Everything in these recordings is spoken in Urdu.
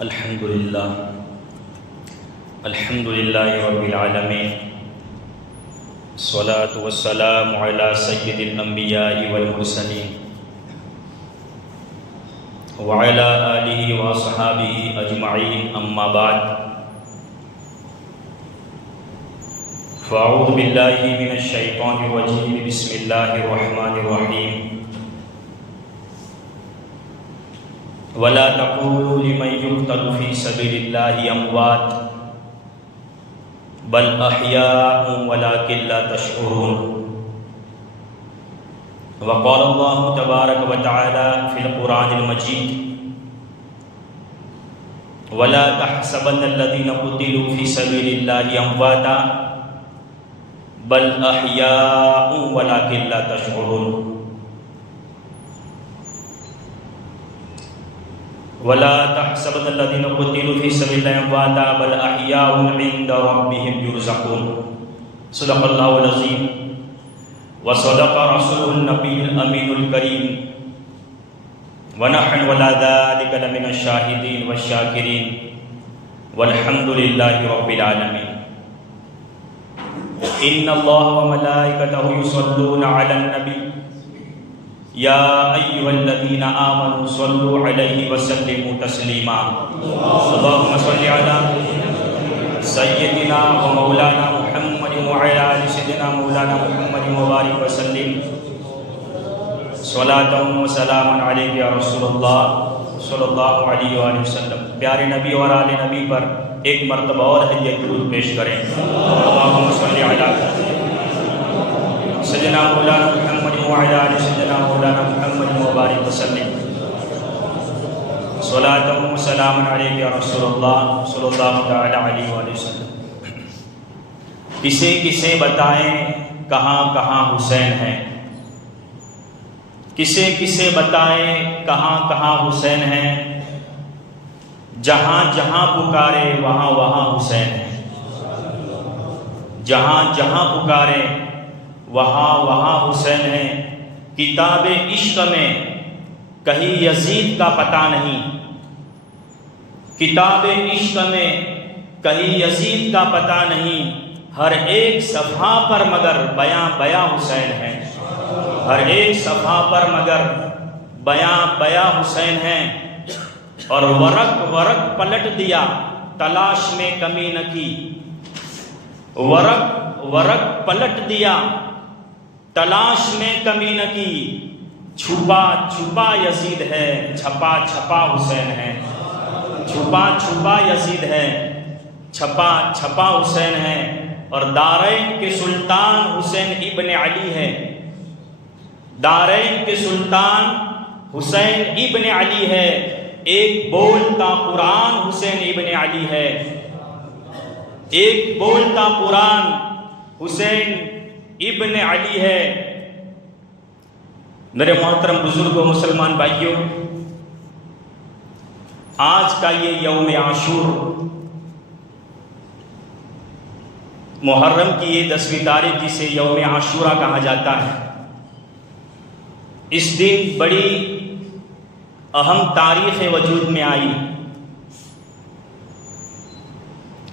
الحمد للہ رب العالمین، الصلاة والسلام علی سید الانبیاء والمرسلین وعلی آلہ واصحابہ اجمعین، اما بعد فاعوذ باللہ من الشیطان الرجیم، بسم اللہ الرحمن الرحیم۔ وَلَا تَقُولُوا لِمَنْ يُقْتَلُ فِي سَبِيلِ اللَّهِ أَمْوَاتٌ بَلْ أَحْيَاءٌ وَلَكِنْ لَا تَشْعُرُونَ۔ وقال الله تبارك وتعالى في القرآن المجيد: وَلَا تَحْسَبَنَّ الَّذِينَ قُتِلُوا فِي سَبِيلِ اللَّهِ أَمْوَاتًا بَلْ أَحْيَاءٌ وَلَكِنْ لَا تَشْعُرُونَ۔ وَلَا تَحْسَبَنَّ الَّذِينَ قُتِلُوا فِي سَبِيلِ اللَّهِ أَمْوَاتًا بَلْ أَحْيَاءٌ عِندَ رَبِّهِمْ يُرْزَقُونَ۔ صدق اللہ العظیم وصدق رسوله النبی الامین الکریم، ونحن ولا ذلك لمن الشاہدین والشاکرین، والحمد للہ رب العالمین۔ ان اللہ وملائکتہ یصلون علی النبی یا ایھا الذین آمنوا صلوا علیہ وسلموا تسلیما۔ اللہم صل علی سیدنا و مولانا محمد وعلی آل سیدنا مولانا محمد وبارک وسلم، صلاۃ و سلام علیک یا رسول اللہ صلی اللہ علیہ وآلہ وسلم۔ پیارے نبی اور آل نبی پر ایک مرتبہ اور ہدیہ درود پیش کریں۔ اللہم صل علی سیدنا مولانا محمد وعلی آل سیدنا مولانا محمد وبارک وسلم، صلاۃ و سلام علیک یا رسول اللہ صلی اللہ تعالی علیہ وآلہ وسلم۔ کسے کسے بتائیں کہاں کہاں حسین ہے، کسے کسے بتائیں کہاں کہاں حسین ہے، جہاں جہاں پکارے وہاں وہاں حسین ہے، جہاں جہاں پکارے وہاں وہاں حسین ہے۔ کتاب عشق میں کہیں یزید کا پتہ نہیں، کتاب عشق میں کہیں یزید کا پتہ نہیں، ہر ایک صفحہ پر مگر بیاں بیاں حسین ہے، ہر ایک صفحہ پر مگر بیاں بیاں حسین ہے۔ اور ورق ورق پلٹ دیا تلاش میں کمی نہ کی، ورق ورق پلٹ دیا تلاش میں کمی نہ کی، چھپا چھپا یزید ہے چھپا چھپا حسین ہے، چھپا چھپا یزید ہے چھپا چھپا حسین ہے۔ اور دارین کے سلطان حسین ابن علی ہے، دارین کے سلطان حسین ابن علی ہے، ایک بولتا قرآن حسین ابن علی ہے، ایک بولتا قرآن حسین ابن علی ہے۔ میرے محترم بزرگوں، مسلمان بھائیوں، آج کا یہ یوم عاشور، محرم کی یہ 10ویں تاریخ جسے یوم عاشورہ کہا جاتا ہے، اس دن بڑی اہم تاریخ وجود میں آئی۔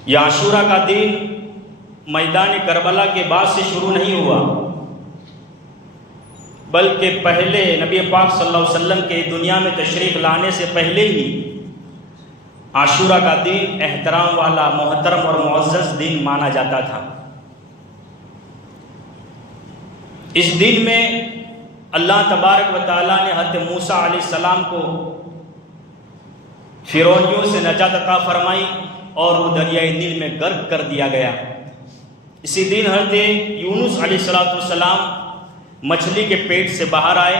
یہ عاشورہ کا دن میدان کربلا کے بعد سے شروع نہیں ہوا، بلکہ پہلے نبی پاک صلی اللہ علیہ وسلم کے دنیا میں تشریف لانے سے پہلے ہی عاشورہ کا دن احترام والا، محترم اور معزز دن مانا جاتا تھا۔ اس دن میں اللہ تبارک و تعالیٰ نے حضرت موسیٰ علیہ السلام کو فرعونیوں سے نجات عطا فرمائی اور وہ دریائے نیل میں غرق کر دیا گیا۔ اسی دن حضرت یونس علیہ السلام مچھلی کے پیٹ سے باہر آئے۔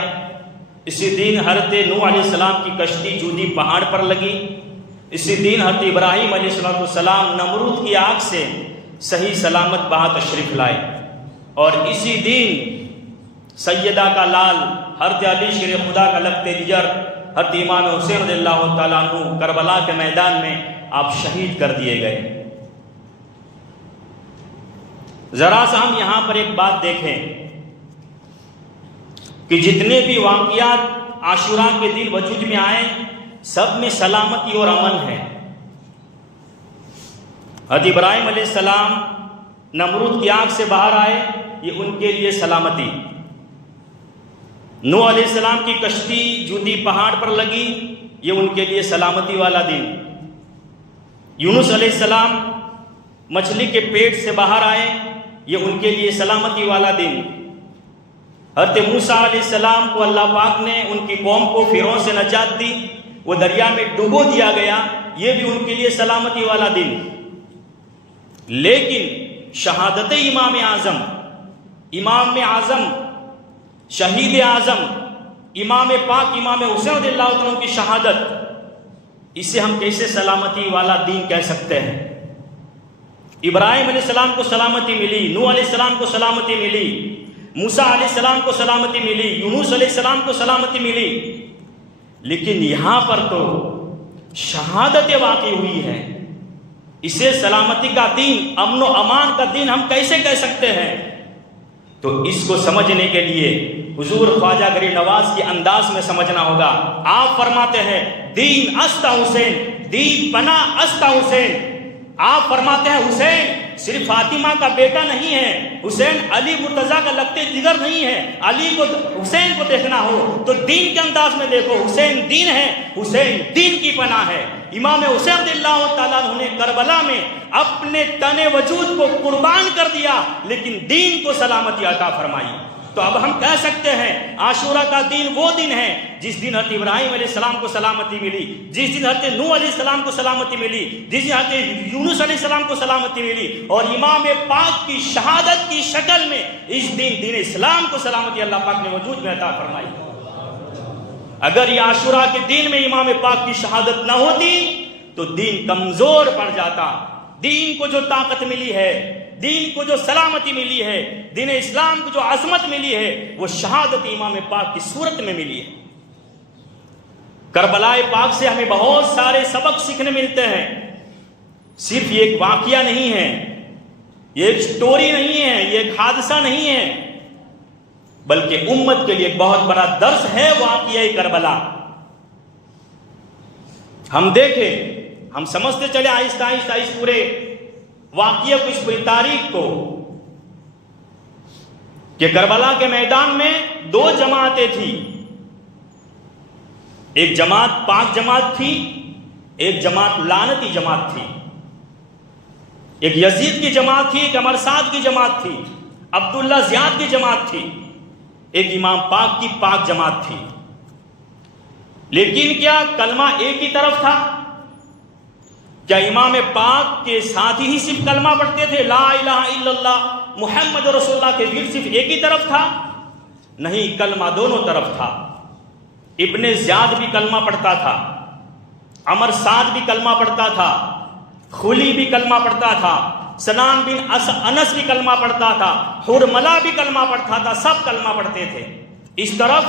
اسی دن حضرت نوح علیہ السلام کی کشتی جودی پہاڑ پر لگی۔ اسی دن حضرت ابراہیم علیہ السلام نمرود کی آگ سے صحیح سلامت باہر تشریف لائے، اور اسی دن سیدہ کا لال حضرت علی شیر خدا کا لقب جگر حضرت امام حسین رضی اللہ تعالیٰ عنہ کربلا کے میدان میں آپ شہید کر دیے گئے۔ ذرا سا ہم یہاں پر ایک بات دیکھیں کہ جتنے بھی واقعات عاشورہ کے دن وجود میں آئے، سب میں سلامتی اور امن ہے۔ حضرت ابراہیم علیہ السلام نمرود کی آنکھ سے باہر آئے، یہ ان کے لیے سلامتی۔ نوح علیہ السلام کی کشتی جودی پہاڑ پر لگی، یہ ان کے لیے سلامتی والا دن۔ یونس علیہ السلام مچھلی کے پیٹ سے باہر آئے، یہ ان کے لیے سلامتی والا دن۔ حضرت موسیٰ علیہ السلام کو اللہ پاک نے ان کی قوم کو فرعون سے نجات دی، وہ دریا میں ڈبو دیا گیا، یہ بھی ان کے لیے سلامتی والا دن۔ لیکن شہادت امام اعظم، امام اعظم، شہید اعظم، امام پاک امام حسین رضی اللہ عنہ کی شہادت، اسے ہم کیسے سلامتی والا دین کہہ سکتے ہیں؟ ابراہیم علیہ السلام کو سلامتی ملی، نوح علیہ السلام کو سلامتی ملی، موسیٰ علیہ السلام کو سلامتی ملی، یونس علیہ السلام کو سلامتی ملی، لیکن یہاں پر تو شہادت واقع ہوئی ہے۔ اسے سلامتی کا دین، امن و امان کا دین ہم کیسے کہہ سکتے ہیں؟ تو اس کو سمجھنے کے لیے حضور خواجہ غریب نواز کے انداز میں سمجھنا ہوگا۔ آپ فرماتے ہیں دین استا حسین، دین پناہ استا حسین۔ آپ فرماتے ہیں حسین صرف فاطمہ کا بیٹا نہیں ہے، حسین علی مرتضیٰ کا لگتے جگر نہیں ہے۔ علی کو، حسین کو دیکھنا ہو تو دین کے انداز میں دیکھو، حسین دین ہے، حسین دین کی پناہ ہے۔ امام حسین رضی اللہ تعالیٰ عنہ نے کربلا میں اپنے تن وجود کو قربان کر دیا، لیکن دین کو سلامتی عطا فرمائی۔ تو اب ہم کہہ سکتے ہیں عاشورہ کا دن وہ دن ہے جس دن حضرت ابراہیم علیہ السلام کو سلامتی ملی، جس دن حضرت نوح علیہ السلام کو سلامتی ملی، جس دن حضرت یونس علیہ السلام کو سلامتی ملی، اور امام پاک کی شہادت کی شکل میں اس دن دین اسلام کو سلامتی اللہ پاک نے وجود میں عطا فرمائی۔ اگر یہ عاشورہ کے دن میں امام پاک کی شہادت نہ ہوتی تو دین کمزور پڑ جاتا۔ دین کو جو طاقت ملی ہے، دین کو جو سلامتی ملی ہے، دین اسلام کو جو عظمت ملی ہے، وہ شہادت امام پاک کی صورت میں ملی ہے۔ کربلا پاک سے ہمیں بہت سارے سبق سیکھنے ملتے ہیں۔ صرف یہ ایک واقعہ نہیں ہے، یہ ایک سٹوری نہیں ہے، یہ ایک حادثہ نہیں ہے، بلکہ امت کے لیے ایک بہت بڑا درس ہے واقعہ کربلا۔ ہم دیکھیں، ہم سمجھتے چلے آہستہ آہستہ اس پورے واقعہ کو، اس پوری تاریخ کو، کہ کربلا کے میدان میں دو جماعتیں تھیں۔ ایک جماعت پاک جماعت تھی، ایک جماعت لعنتی جماعت تھی۔ ایک یزید کی جماعت تھی، ایک عمر سعد کی جماعت تھی، عبداللہ زیاد کی جماعت تھی، ایک امام پاک کی پاک جماعت تھی۔ لیکن کیا کلمہ ایک ہی طرف تھا؟ کیا امام پاک کے ساتھی ہی صرف کلمہ پڑھتے تھے، لا الہ الا اللہ محمد رسول اللہ کے ورد صرف ایک ہی طرف تھا؟ نہیں، کلمہ دونوں طرف تھا۔ ابن زیاد بھی کلمہ پڑھتا تھا، عمر سعد بھی کلمہ پڑھتا تھا، خلی بھی کلمہ پڑھتا تھا، سنان بن انس بھی کلمہ پڑھتا تھا، حرملہ بھی کلمہ پڑھتا تھا، سب کلمہ پڑھتے تھے۔ اس طرف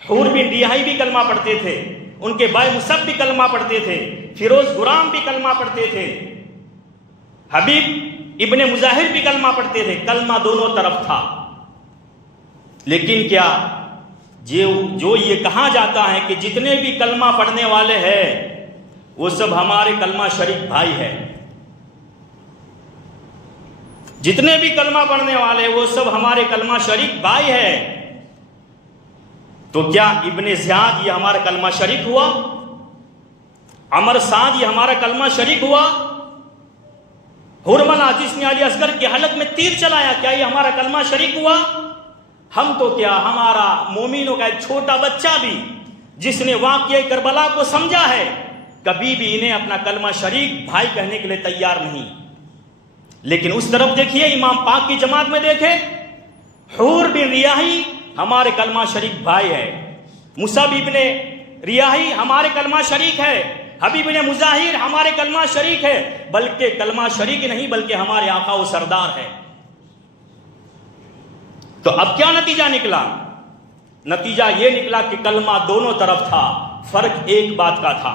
حور بن ریاحی بھی کلمہ پڑھتے تھے، ان کے بھائی مصعب بھی کلمہ پڑھتے تھے، فیروز غرام بھی کلمہ پڑھتے تھے، حبیب ابن مظاہر بھی کلمہ پڑھتے تھے۔ کلمہ دونوں طرف تھا۔ لیکن کیا جو یہ کہا جاتا ہے کہ جتنے بھی کلمہ پڑھنے والے ہیں وہ سب ہمارے کلمہ شریک بھائی ہیں، جتنے بھی کلمہ پڑھنے والے وہ سب ہمارے کلمہ شریک بھائی ہیں، تو کیا ابن زیاد یہ ہمارا کلمہ شریک ہوا؟ عمر سعد یہ ہمارا کلمہ شریک ہوا؟ حرملہ جس نے علی اصغر کی حلق میں تیر چلایا، کیا یہ ہمارا کلمہ شریک ہوا؟ ہم تو کیا، ہمارا مومنوں کا ایک چھوٹا بچہ بھی جس نے واقعہ کربلا کو سمجھا ہے، کبھی بھی انہیں اپنا کلمہ شریک بھائی کہنے کے لیے تیار نہیں۔ لیکن اس طرف دیکھیے، امام پاک کی جماعت میں دیکھیں، حور بن ریاحی ہمارے کلمہ شریک بھائی ہے، مصعب ابن ریاحی ہمارے کلمہ شریک ہے، حبیب بن مظاہر ہمارے کلمہ شریک ہے، بلکہ کلمہ شریک نہیں بلکہ ہمارے آقا و سردار ہے۔ تو اب کیا نتیجہ نکلا؟ نتیجہ یہ نکلا کہ کلمہ دونوں طرف تھا، فرق ایک بات کا تھا،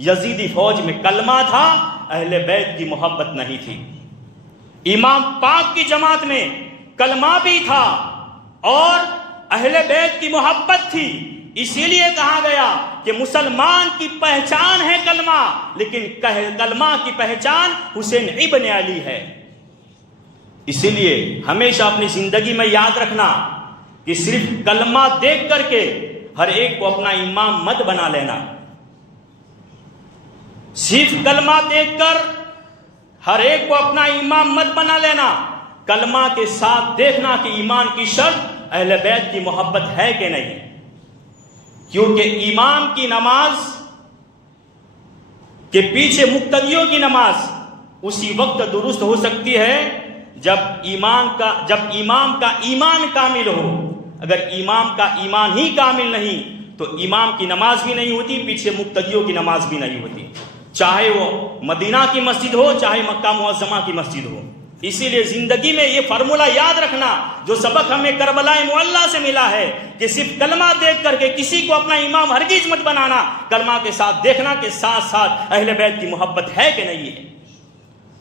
یزیدی فوج میں کلمہ تھا، اہل بیت کی محبت نہیں تھی۔ امام پاک کی جماعت میں کلمہ بھی تھا اور اہل بیت کی محبت تھی، اسی لیے کہا گیا کہ مسلمان کی پہچان ہے کلمہ، لیکن کلمہ کی پہچان حسین ابن علی ہے۔ اسی لیے ہمیشہ اپنی زندگی میں یاد رکھنا کہ صرف کلمہ دیکھ کر کے ہر ایک کو اپنا امام مت بنا لینا۔ صرف کلمہ دیکھ کر ہر ایک کو اپنا امام مت بنا لینا، کلمہ کے ساتھ دیکھنا کہ ایمان کی شرط اہل بیت کی محبت ہے کہ نہیں، کیونکہ امام کی نماز کے پیچھے مقتدیوں کی نماز اسی وقت درست ہو سکتی ہے جب امام کا ایمان کامل ہو۔ اگر امام کا ایمان ہی کامل نہیں تو امام کی نماز بھی نہیں ہوتی، پیچھے مقتدیوں کی نماز بھی نہیں ہوتی، چاہے وہ مدینہ کی مسجد ہو چاہے مکہ معظمہ کی مسجد ہو۔ اسی لیے زندگی میں یہ فارمولہ یاد رکھنا جو سبق ہمیں کربلا معلی سے ملا ہے کہ صرف کلمہ دیکھ کر کے کسی کو اپنا امام ہرگز مت بنانا، کلمہ کے ساتھ دیکھنا کہ ساتھ ساتھ اہل بیت کی محبت ہے کہ نہیں ہے۔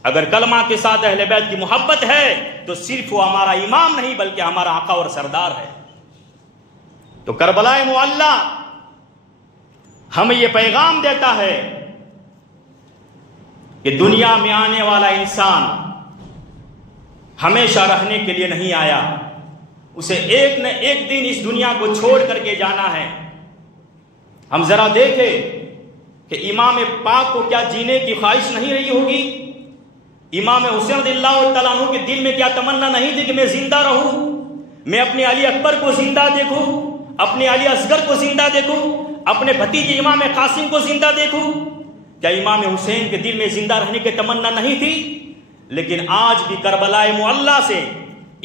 اگر کلمہ کے ساتھ اہل بیت کی محبت ہے تو صرف وہ ہمارا امام نہیں بلکہ ہمارا آقا اور سردار ہے۔ تو کربلا معلی ہمیں یہ پیغام دیتا ہے کہ دنیا میں آنے والا انسان ہمیشہ رہنے کے لیے نہیں آیا، اسے ایک نہ ایک دن اس دنیا کو چھوڑ کر کے جانا ہے۔ ہم ذرا دیکھیں کہ امام پاک کو کیا جینے کی خواہش نہیں رہی ہوگی؟ امام حسین رضی اللہ تعالیٰ عنہ کے دل میں کیا تمنا نہیں تھی کہ میں زندہ رہوں، میں اپنے علی اکبر کو زندہ دیکھوں، اپنے علی اصغر کو زندہ دیکھوں، اپنے بھتیجے امام قاسم کو زندہ دیکھوں؟ کیا امام حسین کے دل میں زندہ رہنے کی تمنا نہیں تھی؟ لیکن آج بھی کربلا معلی سے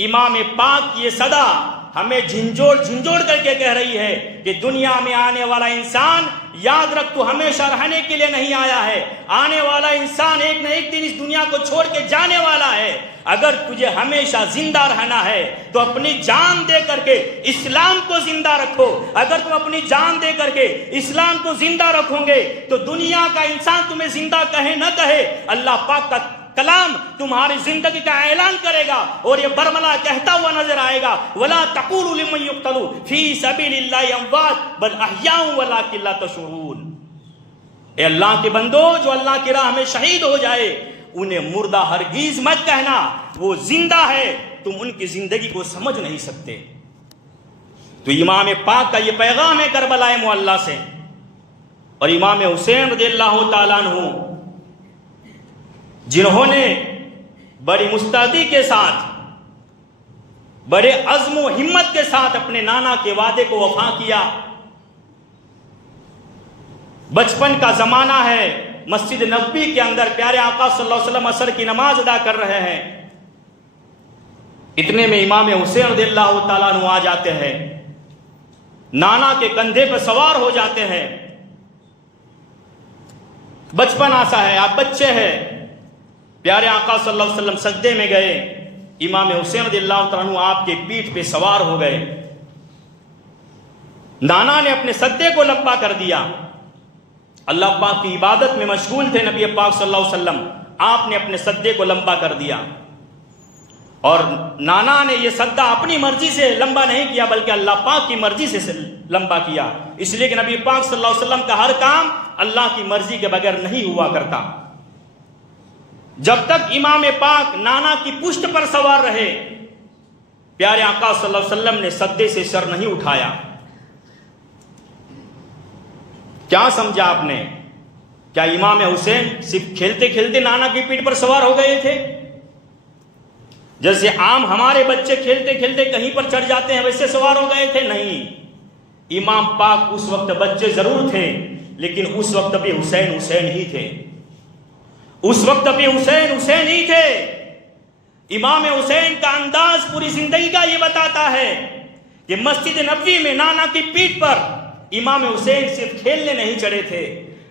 امام پاک کی یہ صدا ہمیں جھنجھوڑ کر کے کہہ رہی ہے کہ دنیا میں آنے والا انسان یاد رکھ تو ہمیشہ رہنے کے لیے نہیں آیا ہے، آنے والا انسان ایک نہ ایک دن اس دنیا کو چھوڑ کے جانے والا ہے۔ اگر تجھے ہمیشہ زندہ رہنا ہے تو اپنی جان دے کر کے اسلام کو زندہ رکھو۔ اگر تم اپنی جان دے کر کے اسلام کو زندہ رکھو گے تو دنیا کا انسان تمہیں زندہ کہے نہ کہے، اللہ پاک کا کلام تمہاری زندگی کا اعلان کرے گا اور یہ برملا کہتا ہوا نظر آئے گا، وَلَا تَقُولُوا لِمَن يُقْتَلُ فِي سَبِيلِ اللَّهِ أَمْوَاتٌ بَلْ أَحْيَاءٌ وَلَٰكِن لَّا تَشْعُرُونَ۔ اے اللہ کے بندو، جو اللہ کی راہ میں شہید ہو جائے انہیں مردہ ہرگز مت کہنا، وہ زندہ ہے، تم ان کی زندگی کو سمجھ نہیں سکتے۔ تو امام پاک کا یہ پیغام ہے کربلا معلی سے۔ اور امام حسین رضی اللہ تعالیٰ عنہ جنہوں نے بڑی مستعدی کے ساتھ، بڑے عزم و ہمت کے ساتھ اپنے نانا کے وعدے کو وفا کیا۔ بچپن کا زمانہ ہے، مسجد نبوی کے اندر پیارے آقا صلی اللہ علیہ وسلم عصر کی نماز ادا کر رہے ہیں، اتنے میں امام حسین رضی اللہ تعالیٰ عنہ آ جاتے ہیں، نانا کے کندھے پر سوار ہو جاتے ہیں۔ بچپن ایسا ہے، آپ بچے ہیں، پیارے آقا صلی اللہ علیہ وسلم سجدے میں گئے، امام حسین رضی اللہ تعالیٰ عنہ آپ کے پیٹھ پہ سوار ہو گئے، نانا نے اپنے سجدے کو لمبا کر دیا، اللہ پاک کی عبادت میں مشغول تھے نبی پاک صلی اللہ علیہ وسلم، آپ نے اپنے سجدے کو لمبا کر دیا، اور نانا نے یہ سجدہ اپنی مرضی سے لمبا نہیں کیا بلکہ اللہ پاک کی مرضی سے لمبا کیا، اس لیے کہ نبی پاک صلی اللہ علیہ وسلم کا ہر کام اللہ کی مرضی کے بغیر نہیں ہوا کرتا۔ جب تک امام پاک نانا کی پشت پر سوار رہے، پیارے آقا صلی اللہ علیہ وسلم نے سجدے سے سر نہیں اٹھایا۔ کیا سمجھا آپ نے؟ کیا امام حسین صرف کھیلتے کھیلتے نانا کی پیٹھ پر سوار ہو گئے تھے؟ جیسے عام ہمارے بچے کھیلتے کھیلتے کہیں پر چڑھ جاتے ہیں ویسے سوار ہو گئے تھے؟ نہیں، امام پاک اس وقت بچے ضرور تھے لیکن اس وقت بھی حسین حسین ہی تھے، اس وقت بھی حسین حسین ہی تھے۔ امام حسین کا انداز پوری زندگی کا یہ بتاتا ہے کہ مسجد نبوی میں نانا کی پیٹھ پر امام حسین صرف کھیلنے نہیں چڑھے تھے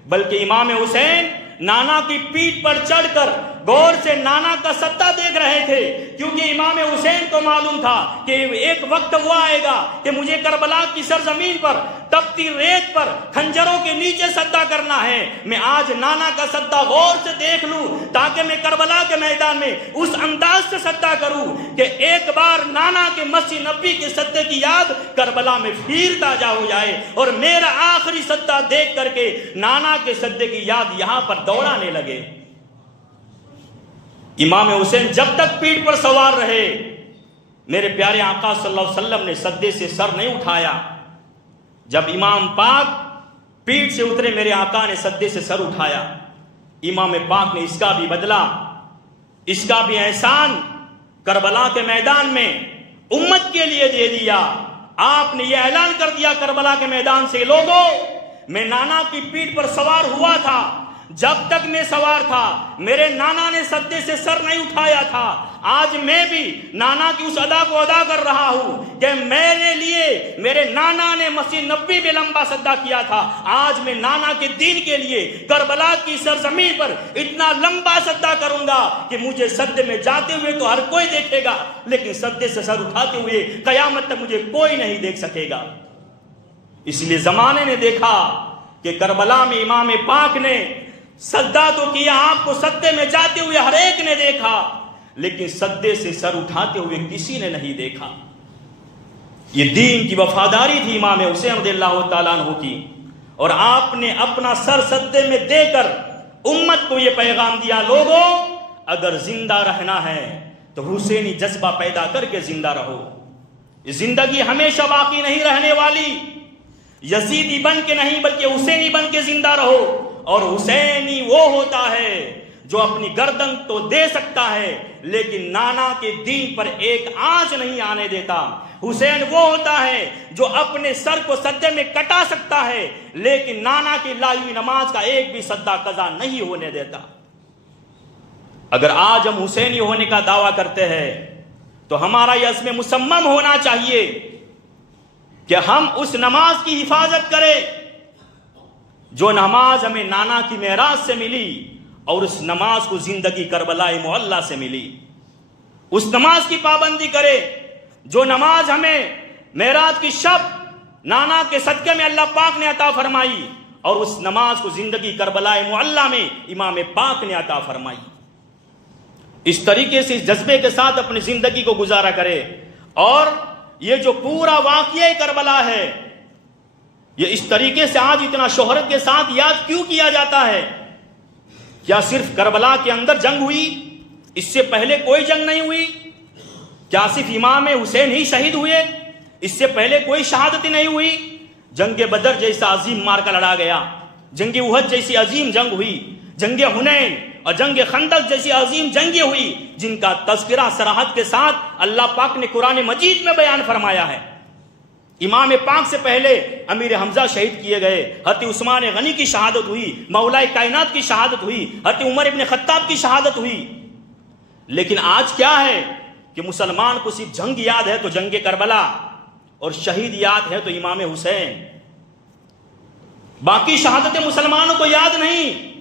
بلکہ امام حسین نانا کی پیٹھ پر چڑھ کر غور سے نانا کا سدا دیکھ رہے تھے، کیونکہ امام حسین کو معلوم تھا کہ ایک وقت وہ آئے گا کہ مجھے کربلا کی سرزمین پر تپتی ریت پر کھنجروں کے نیچے سدا کرنا ہے۔ میں آج نانا کا سدا غور سے دیکھ لوں تاکہ میں کربلا کے میدان میں اس انداز سے سدا کروں کہ ایک بار نانا کے مسیح نبی کے سدے کی یاد کربلا میں پھر تازہ ہو جائے، اور میرا آخری سدا دیکھ کر کے نانا کے سدے کی یاد یہاں پر دوڑانے لگے۔ امام حسین جب تک پیٹھ پر سوار رہے، میرے پیارے آقا صلی اللہ علیہ وسلم نے سدے سے سر نہیں اٹھایا۔ جب امام پاک پیٹھ سے اترے، میرے آقا نے سدے سے سر اٹھایا۔ امام پاک نے اس کا بھی بدلہ، اس کا بھی احسان کربلا کے میدان میں امت کے لیے دے دیا۔ آپ نے یہ اعلان کر دیا کربلا کے میدان سے، لوگوں میں نانا کی پیٹھ پر سوار ہوا تھا، جب تک میں سوار تھا میرے نانا نے سدے سے سر نہیں اٹھایا تھا۔ آج میں بھی نانا کی اس ادا کو ادا کر رہا ہوں کہ میرے لیے میرے نانا نے مسیح نبی میں لمبا سدا کیا تھا، آج میں نانا کے دین کے لیے کربلا کی سرزمین پر اتنا لمبا سدا کروں گا کہ مجھے سدے میں جاتے ہوئے تو ہر کوئی دیکھے گا، لیکن سدے سے سر اٹھاتے ہوئے قیامت تک مجھے کوئی نہیں دیکھ سکے گا۔ اس لیے زمانے نے دیکھا کہ کربلا میں امام پاک نے سجدہ تو کیا، آپ کو سدے میں جاتے ہوئے ہر ایک نے دیکھا، لیکن سدے سے سر اٹھاتے ہوئے کسی نے نہیں دیکھا۔ یہ دین کی وفاداری تھی امام حسین رضی اللہ تعالیٰ عنہ کی، اور آپ نے اپنا سر سدے میں دے کر امت کو یہ پیغام دیا، لوگوں اگر زندہ رہنا ہے تو حسینی جذبہ پیدا کر کے زندہ رہو۔ یہ زندگی ہمیشہ باقی نہیں رہنے والی، یزیدی بن کے نہیں بلکہ حسینی بن کے زندہ رہو۔ اور حسینی وہ ہوتا ہے جو اپنی گردن تو دے سکتا ہے لیکن نانا کے دین پر ایک آنچ نہیں آنے دیتا۔ حسین وہ ہوتا ہے جو اپنے سر کو سجدے میں کٹا سکتا ہے لیکن نانا کی لائی ہوئی نماز کا ایک بھی سجدہ قضا نہیں ہونے دیتا۔ اگر آج ہم حسینی ہونے کا دعویٰ کرتے ہیں تو ہمارا یہ عزم مصمم ہونا چاہیے کہ ہم اس نماز کی حفاظت کریں جو نماز ہمیں نانا کی معراج سے ملی، اور اس نماز کو زندگی کربلا معلی سے ملی۔ اس نماز کی پابندی کرے جو نماز ہمیں معراج کی شب نانا کے صدقے میں اللہ پاک نے عطا فرمائی، اور اس نماز کو زندگی کربلا معلی میں امام پاک نے عطا فرمائی۔ اس طریقے سے اس جذبے کے ساتھ اپنی زندگی کو گزارا کرے۔ اور یہ جو پورا واقعہ کربلا ہے، یہ اس طریقے سے آج اتنا شہرت کے ساتھ یاد کیوں کیا جاتا ہے؟ کیا صرف کربلا کے اندر جنگ ہوئی؟ اس سے پہلے کوئی جنگ نہیں ہوئی؟ کیا صرف امام حسین ہی شہید ہوئے؟ اس سے پہلے کوئی شہادت نہیں ہوئی؟ جنگ بدر جیسا عظیم مارکا لڑا گیا، جنگ احد جیسی عظیم جنگ ہوئی، جنگ حنین اور جنگ خندق جیسی عظیم جنگیں ہوئی جن کا تذکرہ صراحت کے ساتھ اللہ پاک نے قرآن مجید میں بیان فرمایا ہے۔ امام پاک سے پہلے امیر حمزہ شہید کیے گئے، حضرت عثمان غنی کی شہادت ہوئی، مولائے کائنات کی شہادت ہوئی، حضرت عمر ابن خطاب کی شہادت ہوئی۔ لیکن آج کیا ہے کہ مسلمان کو صرف جنگ یاد ہے تو جنگ کربلا، اور شہید یاد ہے تو امام حسین، باقی شہادتیں مسلمانوں کو یاد نہیں۔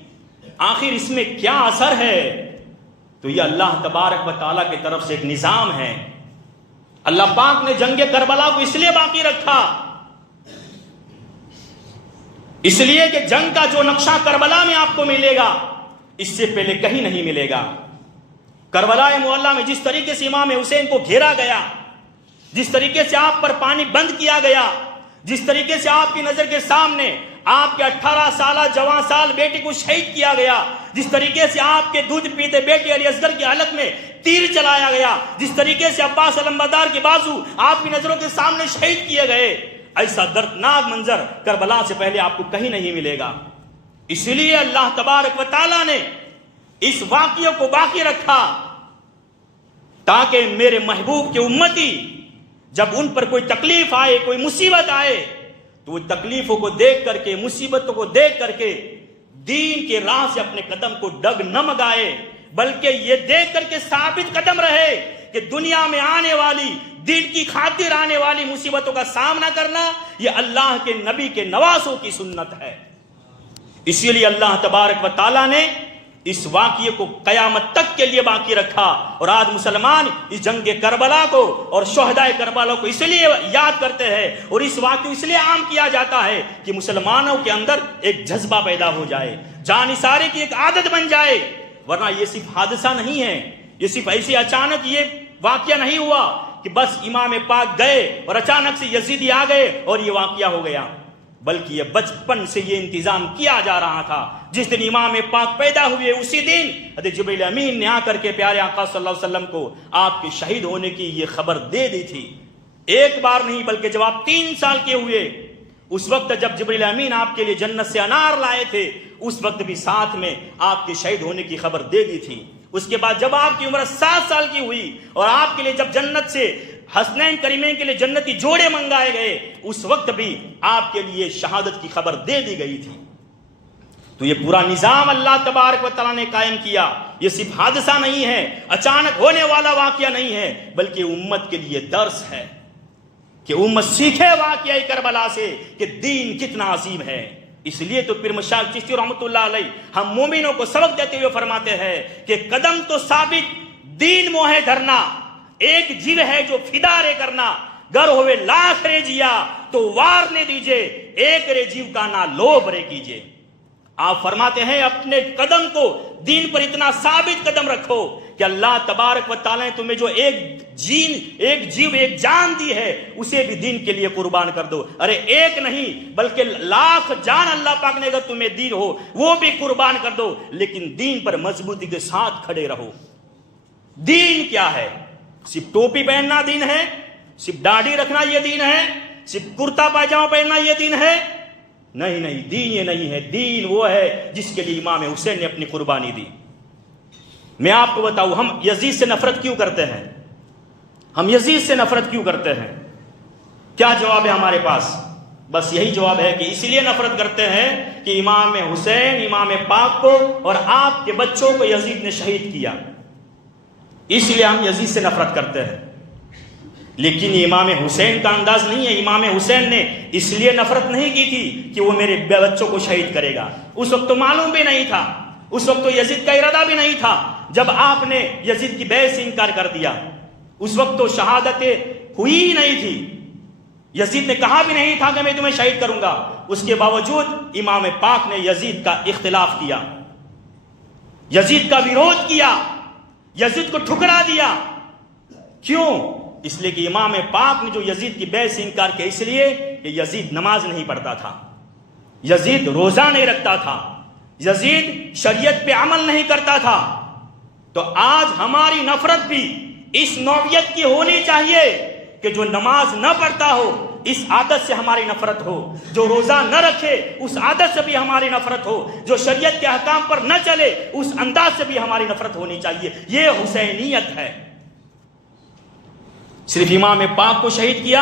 آخر اس میں کیا اثر ہے؟ تو یہ اللہ تبارک و تعالیٰ کی طرف سے ایک نظام ہے۔ اللہ پاک نے جنگ کربلا کو اس لیے باقی رکھا، اس لیے کہ جنگ کا جو نقشہ کربلا میں آپ کو ملے گا اس سے پہلے کہیں نہیں ملے گا۔ کربلا معلی میں جس طریقے سے امام حسین کو گھیرا گیا، جس طریقے سے آپ پر پانی بند کیا گیا، جس طریقے سے آپ کی نظر کے سامنے آپ کے 18 سالہ جوان سال بیٹے کو شہید کیا گیا، جس طریقے سے آپ کے دودھ پیتے بیٹے علی اصغر کی حلق میں تیر چلایا گیا، جس طریقے سے عباس علمبردار کے بازو آپ کی نظروں کے سامنے شہید کیے گئے، ایسا دردناک منظر کربلا سے پہلے آپ کو کہیں نہیں ملے گا۔ اس لیے اللہ تبارک و تعالیٰ نے اس واقعے کو باقی رکھا تاکہ میرے محبوب کے امتی جب ان پر کوئی تکلیف آئے، کوئی مصیبت آئے تو وہ تکلیفوں کو دیکھ کر کے، مصیبتوں کو دیکھ کر کے دین کے راہ سے اپنے قدم کو ڈگ نہ مگائے، بلکہ یہ دیکھ کر کے ثابت قدم رہے کہ دنیا میں آنے والی، دین کی خاطر آنے والی مصیبتوں کا سامنا کرنا یہ اللہ کے نبی کے نواسوں کی سنت ہے۔ اسی لیے اللہ تبارک و تعالیٰ نے اس واقعے کو قیامت تک کے لیے باقی رکھا، اور آج مسلمان اس جنگ کربلا کو اور شہدائے کربلا کو اس لیے یاد کرتے ہیں اور اس واقعے اس لیے عام کیا جاتا ہے کہ مسلمانوں کے اندر ایک جذبہ پیدا ہو جائے، جان نثاری کی ایک عادت بن جائے۔ ورنہ یہ صرف حادثہ نہیں ہے، یہ صرف ایسے اچانک یہ واقعہ نہیں ہوا کہ بس امام پاک گئے اور اچانک سے یزیدی آ گئے اور یہ واقعہ ہو گیا، بلکہ یہ بچپن سے یہ انتظام کیا جا رہا تھا۔ جس دن امام پاک پیدا ہوئے اسی دن حضرت جبریل امین نے آ کر کے پیارے آقا صلی اللہ علیہ وسلم کو آپ کے شہید ہونے کی یہ خبر دے دی تھی۔ ایک بار نہیں بلکہ جب آپ 3 سال کے ہوئے، اس وقت جب جبریل امین آپ کے لیے جنت سے انار لائے تھے، اس وقت بھی ساتھ میں آپ کے شہید ہونے کی خبر دے دی تھی۔ اس کے بعد جب آپ کی عمر 7 سال کی ہوئی اور آپ کے لیے جب جنت سے حسنین کریمین کے لیے جنتی جوڑے منگائے گئے، اس وقت بھی آپ کے لیے شہادت کی خبر دے دی گئی تھی۔ تو یہ پورا نظام اللہ تبارک و تعالیٰ نے قائم کیا۔ یہ صرف حادثہ نہیں ہے، اچانک ہونے والا واقعہ نہیں ہے، بلکہ امت کے لیے درس ہے کہ امت سیکھے واقعہ کربلا سے کہ دین کتنا عظیم ہے۔ اس لیے تو پیر مشایخ چشتی رحمۃ اللہ علیہ ہم مومنوں کو سبق دیتے ہوئے فرماتے ہیں کہ قدم تو ثابت دین موہے دھرنا، ایک جیو ہے جو فدا رے کرنا، گر ہوئے لاکھ رے جیا تو وار نے دیجئے، ایک رے جیو کا نہ لوب رے کیجئے۔ آپ فرماتے ہیں اپنے قدم کو دین پر اتنا ثابت قدم رکھو کہ اللہ تبارک و تعالیٰ نے تمہیں جو ایک جیو ایک جان دی ہے اسے بھی دین کے لیے قربان کر دو۔ ارے ایک نہیں بلکہ لاکھ جان اللہ پاک نے اگر تمہیں دی ہو وہ بھی قربان کر دو، لیکن دین پر مضبوطی کے ساتھ کھڑے رہو۔ دین کیا ہے؟ صرف ٹوپی پہننا دین ہے؟ صرف داڑھی رکھنا یہ دین ہے؟ صرف کرتا پاجامہ پہننا یہ دین ہے؟ نہیں نہیں، دین یہ نہیں ہے۔ دین وہ ہے جس کے لیے امام حسین نے اپنی قربانی دی۔ میں آپ کو بتاؤں ہم یزید سے نفرت کیوں کرتے ہیں؟ ہم یزید سے نفرت کیوں کرتے ہیں؟ کیا جواب ہے ہمارے پاس؟ بس یہی جواب ہے کہ اس لیے نفرت کرتے ہیں کہ امام حسین، امام پاک کو اور آپ کے بچوں کو یزید نے شہید کیا، اس لیے ہم یزید سے نفرت کرتے ہیں۔ لیکن یہ امام حسین کا انداز نہیں ہے۔ امام حسین نے اس لیے نفرت نہیں کی تھی کہ وہ میرے بچوں کو شہید کرے گا، اس وقت تو معلوم بھی نہیں تھا، اس وقت تو یزید کا ارادہ بھی نہیں تھا۔ جب آپ نے یزید کی بیعت سے انکار کر دیا، اس وقت تو شہادتیں ہوئی ہی نہیں تھی، یزید نے کہا بھی نہیں تھا کہ میں تمہیں شہید کروں گا۔ اس کے باوجود امام پاک نے یزید کا اختلاف کیا، یزید کا ویرودھ کیا، یزید کو ٹھکرا دیا۔ کیوں؟ اس لیے کہ امام پاک نے جو یزید کی بیعت سے انکار کیا، اس لیے کہ یزید نماز نہیں پڑھتا تھا، یزید روزہ نہیں رکھتا تھا، یزید شریعت پہ عمل نہیں کرتا تھا۔ تو آج ہماری نفرت بھی اس نوعیت کی ہونی چاہیے کہ جو نماز نہ پڑھتا ہو اس عادت سے ہماری نفرت ہو، جو روزہ نہ رکھے اس عادت سے بھی ہماری نفرت ہو، جو شریعت کے احکام پر نہ چلے اس انداز سے بھی ہماری نفرت ہونی چاہیے۔ یہ حسینیت ہے۔ صرف امام پاک کو شہید کیا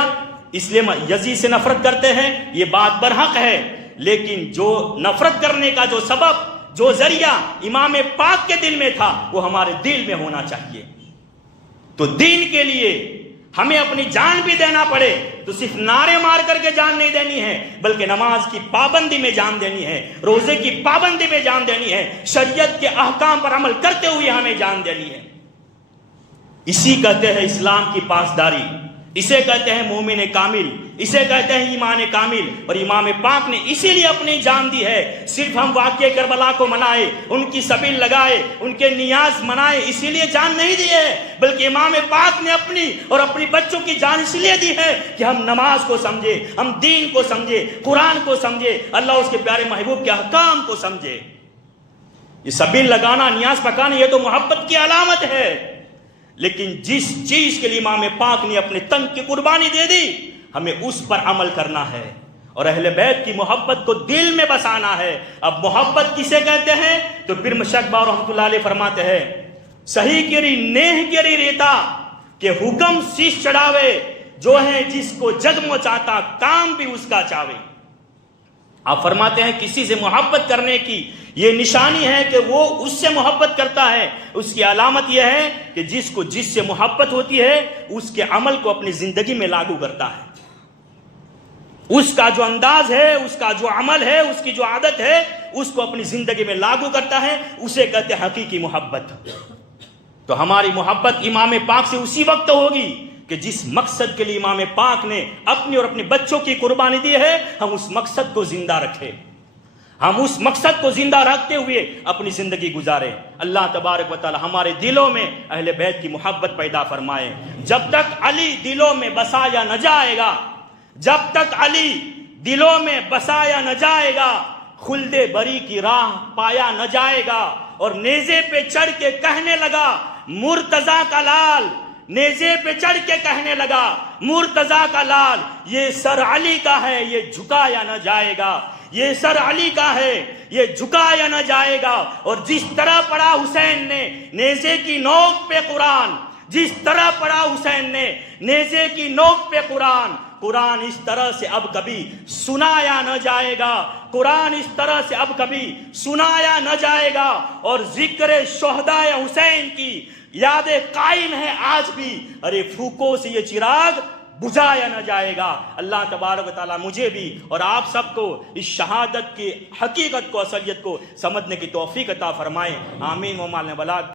اس لیے یزید سے نفرت کرتے ہیں، یہ بات برحق ہے، لیکن جو نفرت کرنے کا جو سبب، جو ذریعہ امام پاک کے دل میں تھا وہ ہمارے دل میں ہونا چاہیے۔ تو دین کے لیے ہمیں اپنی جان بھی دینا پڑے تو صرف نعرے مار کر کے جان نہیں دینی ہے، بلکہ نماز کی پابندی میں جان دینی ہے، روزے کی پابندی میں جان دینی ہے، شریعت کے احکام پر عمل کرتے ہوئے ہمیں جان دینی ہے۔ اسی کہتے ہیں اسلام کی پاسداری، اسے کہتے ہیں مومن کامل، اسے کہتے ہیں ایمان کامل۔ اور امام پاک نے اسی لیے اپنی جان دی ہے۔ صرف ہم واقعہ کربلا کو منائے، ان کی سبیل لگائے، ان کے نیاز منائے، اسی لیے جان نہیں دی ہے، بلکہ امام پاک نے اپنی اور اپنی بچوں کی جان اس لیے دی ہے کہ ہم نماز کو سمجھے، ہم دین کو سمجھے، قرآن کو سمجھے، اللہ اس کے پیارے محبوب کے احکام کو سمجھے۔ یہ سبیل لگانا، نیاز پکانا، یہ تو محبت کی علامت ہے۔ لیکن جس چیز کے لیے امام پاک نے اپنے تن کی قربانی دے دی ہمیں اس پر عمل کرنا ہے اور اہل بیت کی محبت کو دل میں بسانا ہے۔ اب محبت کسے کہتے ہیں؟ تو پیر مشایخ باور رحمۃ اللہ علیہ فرماتے ہیں صحیح کری نیہ کری ریتا کہ حکم شیش چڑھاوے، جو ہے جس کو جگ مچاتا کام بھی اس کا چاوے۔ آپ فرماتے ہیں کسی سے محبت کرنے کی یہ نشانی ہے کہ وہ اس سے محبت کرتا ہے، اس کی علامت یہ ہے کہ جس کو جس سے محبت ہوتی ہے اس کے عمل کو اپنی زندگی میں لاگو کرتا ہے، اس کا جو انداز ہے، اس کا جو عمل ہے، اس کی جو عادت ہے اس کو اپنی زندگی میں لاگو کرتا ہے، اسے کہتے ہیں حقیقی محبت۔ تو ہماری محبت امام پاک سے اسی وقت ہوگی کہ جس مقصد کے لیے امام پاک نے اپنی اور اپنے بچوں کی قربانی دی ہے، ہم اس مقصد کو زندہ رکھیں، ہم اس مقصد کو زندہ رکھتے ہوئے اپنی زندگی گزاریں۔ اللہ تبارک و تعالی ہمارے دلوں میں اہل بیت کی محبت پیدا فرمائے۔ جب تک علی دلوں میں بسایا نہ جائے گا، جب تک علی دلوں میں بسایا نہ جائے گا، خلد بری کی راہ پایا نہ جائے گا۔ اور نیزے پہ چڑھ کے کہنے لگا مرتضیٰ کا لال، نیزے پہ چڑھ کے کہنے لگا مرتضیٰ کا لال، یہ سر علی کا ہے، یہ جھکایا نہ جائے گا، یہ سر علی کا ہے، یہ جھکایا نہ جائے گا۔ اور جس طرح پڑھا حسین نے نیزے کی نوک پہ قرآن، جس طرح پڑھا حسین نے نیزے کی نوک پہ قرآن، قرآن اس طرح سے اب کبھی سنایا نہ جائے گا، قرآن اس طرح سے اب کبھی سنایا نہ جائے گا۔ اور ذکر شہداء حسین کی یادیں قائم ہیں آج بھی، ارے پھوکوں سے یہ چراغ بجھایا نہ جائے گا۔ اللہ تبارک و تعالیٰ مجھے بھی اور آپ سب کو اس شہادت کی حقیقت کو، اصلیت کو سمجھنے کی توفیق عطا فرمائے، آمین و مال بلاغ۔